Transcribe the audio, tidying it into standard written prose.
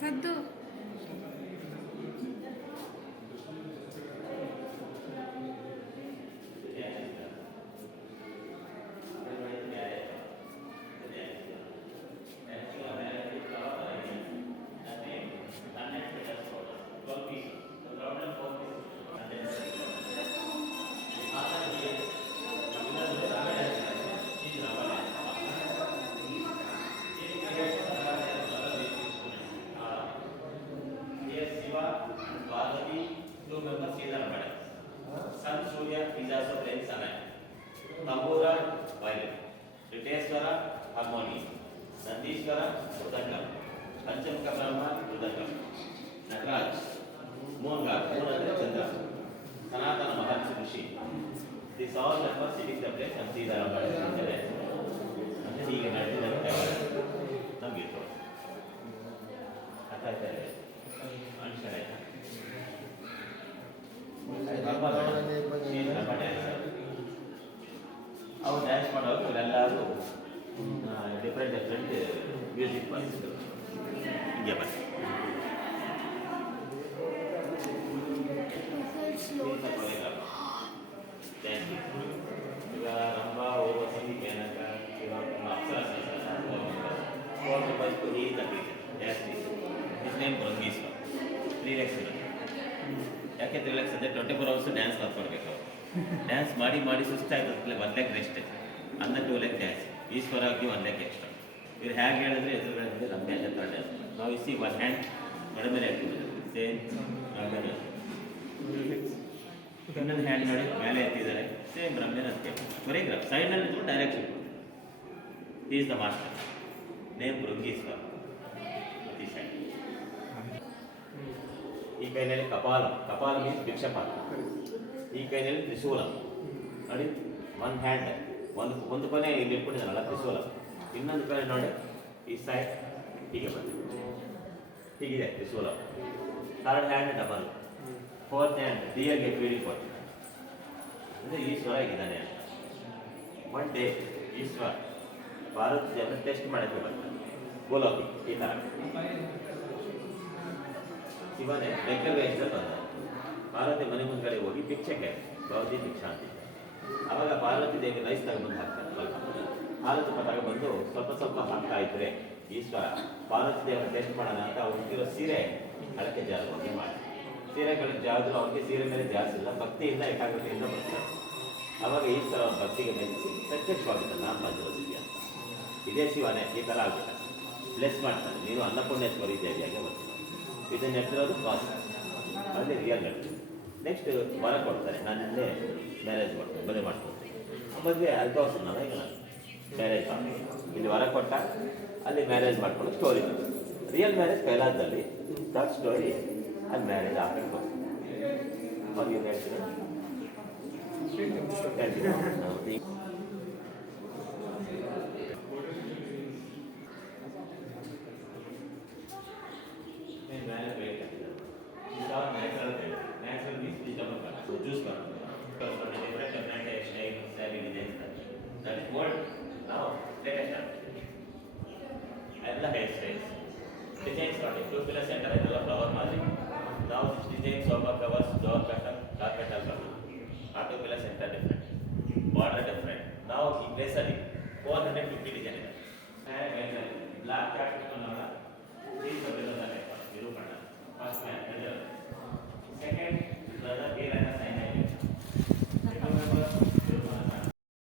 ಸದ್ದು Sun Surya is also playing Sanai. Tambura violin. Riteshwara harmonium. Nandishwara mridangam. Panchamukha Brahma mridangam. Nagaraj Moonga Chandra. Sanatana Maharshi Rishi. These all members sitting the place and see the Rambada. And then he can add to the ನಮಗೆ ಅರ್ಥ ಆಯ್ತಾ ಇದೆ ಅನ್ಸರ ಅವ್ರು dance ಮಾಡೋರು ಇವರೆಲ್ಲರೂ different music ಬಾಕ್ಸ್ಗಳು ಹಿಂಗೆ ಬನ್ನಿ ಈಗ ರಂಭ ಓವಸಿ Menaka Apsara he is the teacher. Yes, his name Brahmeswar. 3 lakhs. ಯಾಕೆ 3 lakhs ಅಂದರೆ 24 hours ಡ್ಯಾನ್ಸ್ ಮಾಡ್ಕೊಳ್ಬೇಕು ಅವರು ಡ್ಯಾನ್ಸ್ ಮಾಡಿ ಮಾಡಿ ಸುಸ್ತಾಗಿರ್ತದೆ 1 lakh ರೆಸ್ಟ್ ಅಂದರೆ 2 lakh ಡ್ಯಾನ್ಸ್ ಈಶ್ವರಾಗಿ 1 lakh ಎಕ್ಸ್ಟ್ರಾ ಇವ್ರು ಹೇಗೆ ಹೇಳಿದ್ರೆ ಎದುರುಗಡೆ ನಮಗೆ ಅದೇ ಥರ ಡ್ಯಾನ್ಸ್ ನಾವು ಇಸಿ 1 hand ನಡೆ ಮೇಲೆ ಹಾಕಿದ್ದಾರೆ ಸೇಮ್ ಆಮೇಲೆ ಇನ್ನೊಂದು ಹ್ಯಾಂಡ್ ನೋಡಿ ಮೇಲೆ ಎತ್ತಿದ್ದಾರೆ ಸೇಮ್ ಬ್ರಹ್ಮೇನ ಅಂತ ಕೊರಿಯೋಗ್ರಾಫ್ ಸೈಡ್ನಲ್ಲಿ ಇದ್ರು direction he is the master name Bhringeshwara ಅತಿಶಯ ಈ ಕೈನಲ್ಲಿ ಕಪಾಲ ಮೀನ್ಸ್ ಭಿಕ್ಷಪಾತ ಈ ಕೈನಲ್ಲಿ ತ್ರಿಶೂಲ ನೋಡಿ 1 ಹ್ಯಾಂಡ್ ಒಂದು ಕೊನೆ ಇಲ್ಲಿ ಇಟ್ಕೊಂಡಿದ್ದಾನಲ್ಲ ತ್ರಿಶೂಲ ಇನ್ನೊಂದು ಕಡೆ ನೋಡಿ ಈ ಸೈಡ್ ಹೀಗೆ ಬಂದಿದೆ ಹೀಗಿದೆ ತ್ರಿಶೂಲ 3rd hand double 4th hand ಡಿಯರ್ಗೆ ಫೀಡಿಂಗ್ ಕೊಡ್ತೀನಿ ಅಂದರೆ ಈಶ್ವರ ಆಗಿದ್ದಾನೆ ಒನ್ ಡೇ ಈಶ್ವರ ಭಾರತ ಜನರು ಟೆಸ್ಟ್ ಮಾಡೋಕ್ಕೆ ಬರ್ತಾರೆ ಗೋಲಾಪಿ ಈ ಥರ ಇವನೇ ಲೆಕ್ಕಲ್ ವೇಷದಲ್ಲಿ ಬಂದ ಪಾರ್ವತಿ ಮನೆ ಮುಂದ್ಗಡೆ ಹೋಗಿ ಭಿಕ್ಷೆ ಕೇಳಿ ಭವತಿ ಭಿಕ್ಷಾ ಅಂತಿದ್ದೆ ಆವಾಗ ಪಾರ್ವತಿ ದೇವಿ ರೈಸ್ ತಗೊಂಡು ಹಾಕ್ತಾರೆ ಸ್ವಲ್ಪ ಹಾಲು ತಗೊಂಡು ಸ್ವಲ್ಪ ಹಾಕ್ತಾ ಇದ್ರೆ ಈಶ್ವರ ಪಾರ್ವತಿ ದೇವರ ಟೆಸ್ಟ್ ಮಾಡೋಣ ಅಂತ ಅವ್ರಿಗಿರೋ ಸೀರೆ ಹಳಕೆ ಜಾಗವಾಗಿ ಮಾಡಿ ಸೀರೆಗಳಿಗೆ ಜಾಗದ್ರು ಅವ್ರಿಗೆ ಸೀರೆ ಮೇಲೆ ಜಾಸ್ತಿ ಇಲ್ಲ ಭಕ್ತಿಯಿಂದ ಏಕಾಗ್ರತೆಯಿಂದ ಬರ್ತಾರೆ ಆವಾಗ ಈಶ್ವರ ಅವ್ರ ಭಕ್ತಿಗೆ ಮೆಚ್ಚಿಸಿ ಪ್ರತ್ಯಕ್ಷವಾಗುತ್ತೆ ನಾನು ಬಂದಿರೋದಿದೆಯಾ ಅಂತ ಇದೇ ಶಿವನೇ ಈ ಥರ ಆಗ್ಬಿಟ್ಟ ಬ್ಲೆಸ್ ಮಾಡ್ತಾನೆ ನೀನು ಅನ್ನಪೂರ್ಣೇಶ್ವರಿ ದೇವಿಯಾಗೆ ಬರ್ತೀನಿ ಇದನ್ನು ನೆಟ್ಟಿರೋದು ಬಾಸ್ ಅಲ್ಲಿ ರಿಯಲ್ ನಡ್ತೀನಿ ನೆಕ್ಸ್ಟ್ ವರ ಕೊಡ್ತಾರೆ ನಾನಲ್ಲೇ ಮ್ಯಾರೇಜ್ ಮಾಡ್ತೀನಿ ಮದುವೆ ಮಾಡ್ಕೊಡ್ತೀನಿ ಮದುವೆ ಅಲ್ಲಿ ತೋರಿಸ್ತೀನಿ ನಾನು ಈಗ ನಾನು ಮ್ಯಾರೇಜ್ ಮಾಡಿ ಇಲ್ಲಿ ವರ ಕೊಟ್ಟ ಅಲ್ಲಿ ಮ್ಯಾರೇಜ್ ಮಾಡ್ಕೊಂಡು ಸ್ಟೋರಿ ರಿಯಲ್ ಮ್ಯಾರೇಜ್ ಕೈಲಾಸದಲ್ಲಿ ದಟ್ ಸ್ಟೋರಿ ಅಲ್ಲಿ ಮ್ಯಾರೇಜ್ ಆಗಬೇಕು ಮದುವೆ ಹೇಳ್ತೀನಿ Juice bar. Because for the different style, design, that is what now let us start. And the hairstyles. Design starting. 2 pillar center and the flower magic. Now 6 designs of covers, door pattern, dark metal